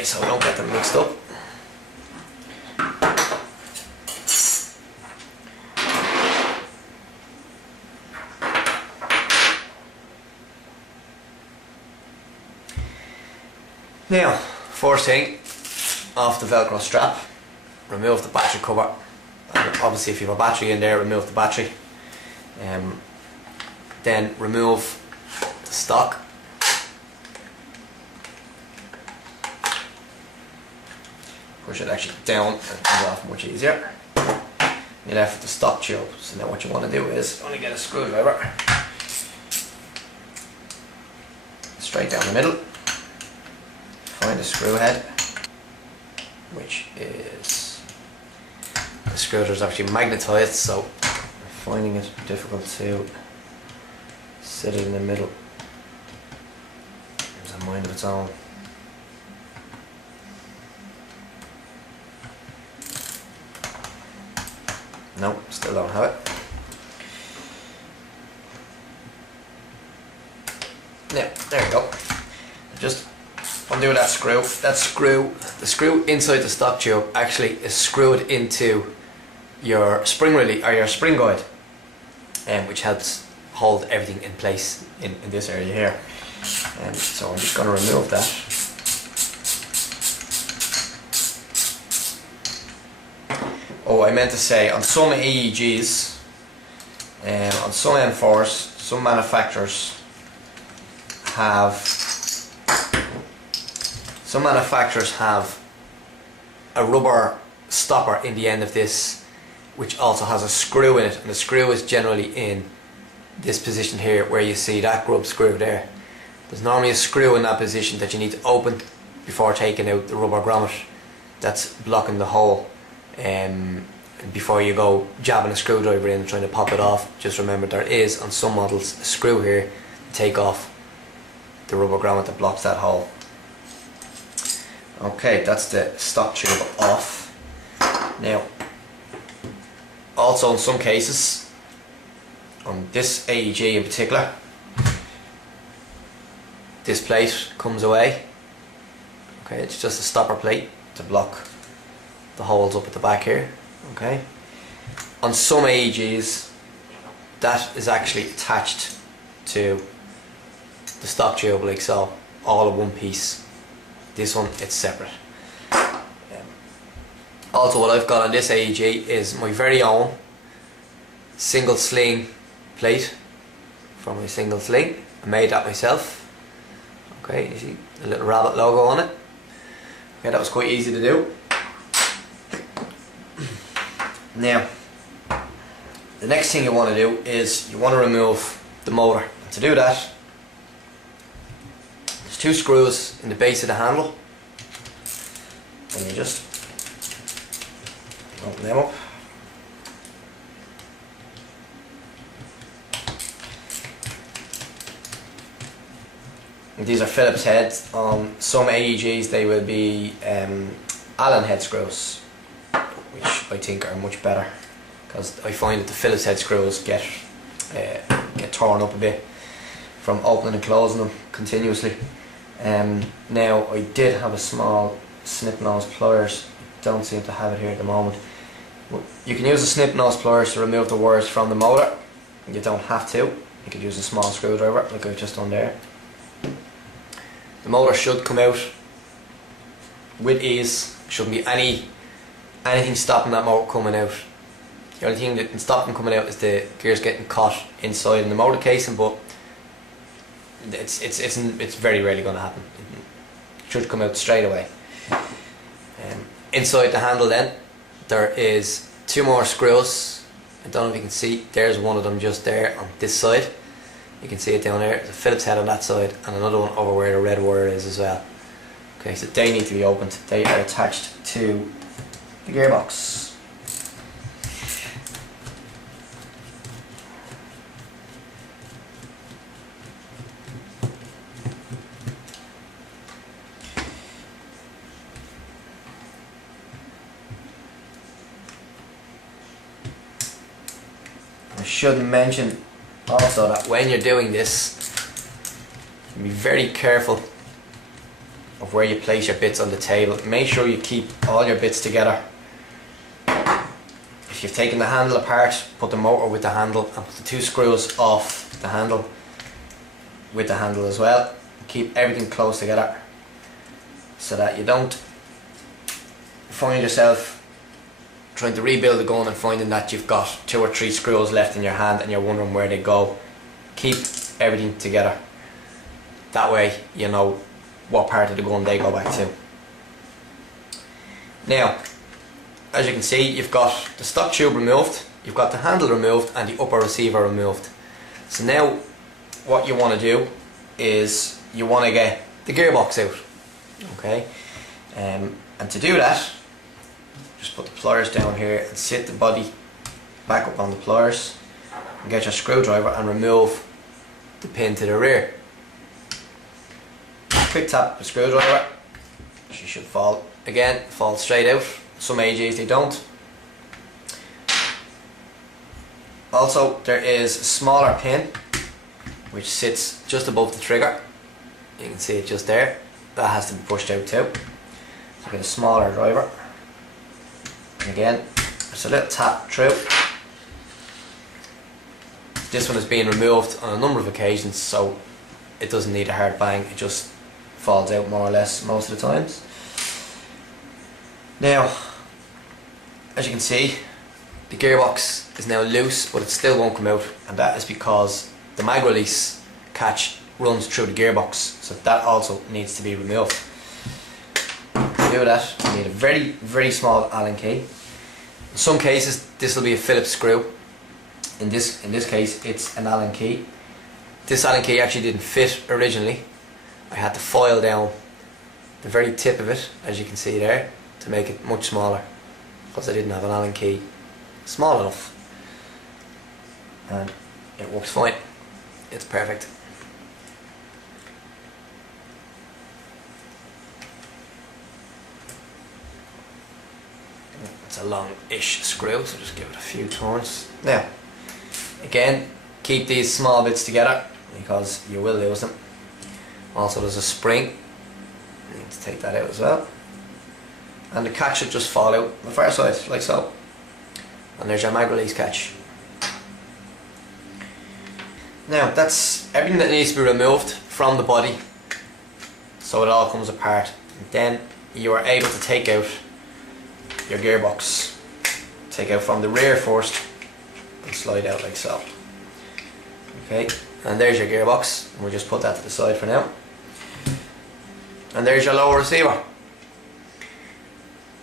Okay, so I don't get them mixed up. Now, first thing, off the Velcro strap, remove the battery cover. And obviously if you have a battery in there, remove the battery. Then remove the stock. Push it actually down and it comes off much easier. You're left with the stock tube. So now what you want to do is only get a screwdriver straight down the middle. Find the screw head, which is, the screwdriver is actually magnetised, so I'm finding it difficult to sit it in the middle. It's a mind of its own. No, still don't have it. Yeah, there you go. Just undo that screw. The screw inside the stock tube actually is screwed into your spring release or your spring guide, which helps hold everything in place in this area here. So I'm just going to remove that. Oh, I meant to say, on some AEGs, on some M4s, some manufacturers have a rubber stopper in the end of this, which also has a screw in it, and the screw is generally in this position here where you see that grub screw there. There's normally a screw in that position that you need to open before taking out the rubber grommet that's blocking the hole. Before you go jabbing a screwdriver in and trying to pop it off, just remember there is on some models a screw here to take off the rubber grommet that blocks that hole. Okay, that's the stock tube off. Now, also in some cases, on this AEG in particular, this plate comes away. Okay, it's just a stopper plate to block the holes up at the back here. Okay, on some AEGs that is actually attached to the stock tube like so, all in one piece. This one, it's separate. Also, what I've got on this AEG is my very own single sling plate for my single sling. I made that myself. Okay, you see the little rabbit logo on it. Okay, that was quite easy to do. Now, the next thing you want to do is you want to remove the motor. To do that, there's two screws in the base of the handle, and you just open them up. And these are Phillips heads. On some AEGs they will be Allen head screws, which I think are much better, because I find that the Phillips head screws get torn up a bit from opening and closing them continuously. Now, I did have a small snip nose pliers. Don't seem to have it here at the moment. You can use a snip nose pliers to remove the wires from the motor. You don't have to. You could use a small screwdriver like I've just done there. The motor should come out with ease. Shouldn't be anything stopping that motor coming out. The only thing that can stop them coming out is the gears getting caught inside in the motor casing, but it's very rarely going to happen. It should come out straight away. Inside the handle then, there is two more screws. I don't know if you can see, there's one of them just there on this side. You can see it down there. There's a Phillips head on that side and another one over where the red wire is as well. Okay, so they need to be opened. They are attached to the gearbox. I should mention also that when you're doing this, be very careful of of where you place your bits on the table. Make sure you keep all your bits together. If you've taken the handle apart, put the motor with the handle and put the 2 screws off the handle with the handle as well. Keep everything close together so that you don't find yourself trying to rebuild the gun and finding that you've got 2 or 3 screws left in your hand and you're wondering where they go. Keep everything together. That way you know what part of the gun they go back to. Now, as you can see, you've got the stock tube removed, you've got the handle removed and the upper receiver removed. So now what you want to do is you want to get the gearbox out. Okay, and to do that, just put the pliers down here and sit the body back up on the pliers and get your screwdriver and remove the pin to the rear. Quick tap the screwdriver, she should fall straight out. Some AEGs they don't. Also, there is a smaller pin which sits just above the trigger. You can see it just there. That has to be pushed out too. So get a smaller driver. And again, there's a little tap through. This one is being removed on a number of occasions, so it doesn't need a hard bang. It just falls out more or less most of the times. Now, as you can see, the gearbox is now loose, but it still won't come out, and that is because the mag release catch runs through the gearbox, so that also needs to be removed. To do that, you need a very, very small Allen key. In some cases, this will be a Phillips screw. In this case, it's an Allen key. This Allen key actually didn't fit originally. I had to foil down the very tip of it, as you can see there, to make it much smaller, because I didn't have an Allen key small enough, and it works fine. It's perfect. It's a long-ish screw, so just give it a few turns. Now, again, keep these small bits together because you will lose them. Also, there's a spring. You need to take that out as well. And the catch should just fall out the far side, like so. And there's your mag release catch. Now, that's everything that needs to be removed from the body, so it all comes apart. And then you are able to take out your gearbox. Take out from the rear first and slide out like so. Okay, and there's your gearbox. We'll just put that to the side for now. And there's your lower receiver.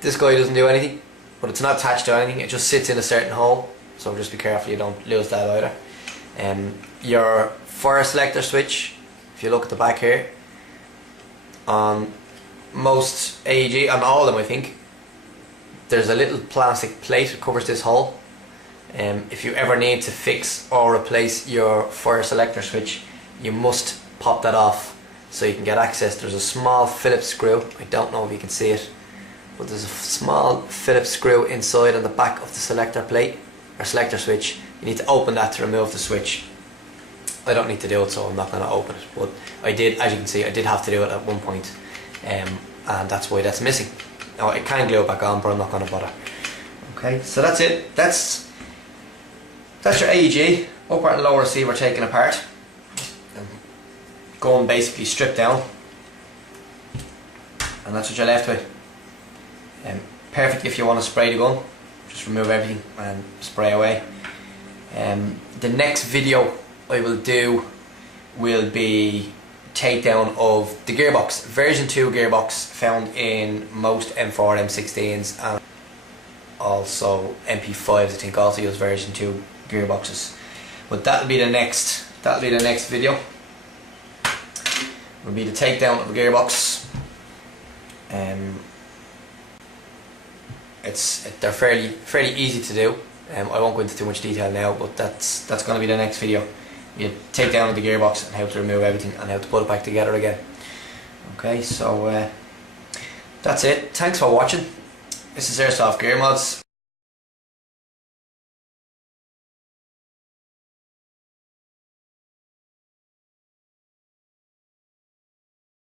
This guy doesn't do anything, but it's not attached to anything. It just sits in a certain hole, so just be careful you don't lose that either. Your fire selector switch, if you look at the back here, on most AEG, on all of them I think, there's a little plastic plate that covers this hole. If you ever need to fix or replace your fire selector switch, you must pop that off so you can get access. There's a small Phillips screw, I don't know if you can see it, but there's a small Phillips screw inside on the back of the selector plate, or selector switch. You need to open that to remove the switch. I don't need to do it, so I'm not going to open it, but I did, as you can see, I did have to do it at one point, and that's why that's missing. Now I can glue it back on, but I'm not going to bother. Okay, so that's it. That's your AEG, upper and lower receiver taken apart, and gun basically stripped down, and that's what you're left with. Perfect if you want to spray the gun. Just remove everything and spray away. The next video I will do will be takedown of the gearbox, version 2 gearbox found in most M4, M16s, and also MP5s I think also use version 2 gearboxes. But that'll be the next video. Will be the takedown of the gearbox. They're fairly easy to do. I won't go into too much detail now, but that's going to be the next video. You take down the gearbox and how to remove everything and how to put it back together again. Okay, so that's it. Thanks for watching. This is AirsoftGearMods.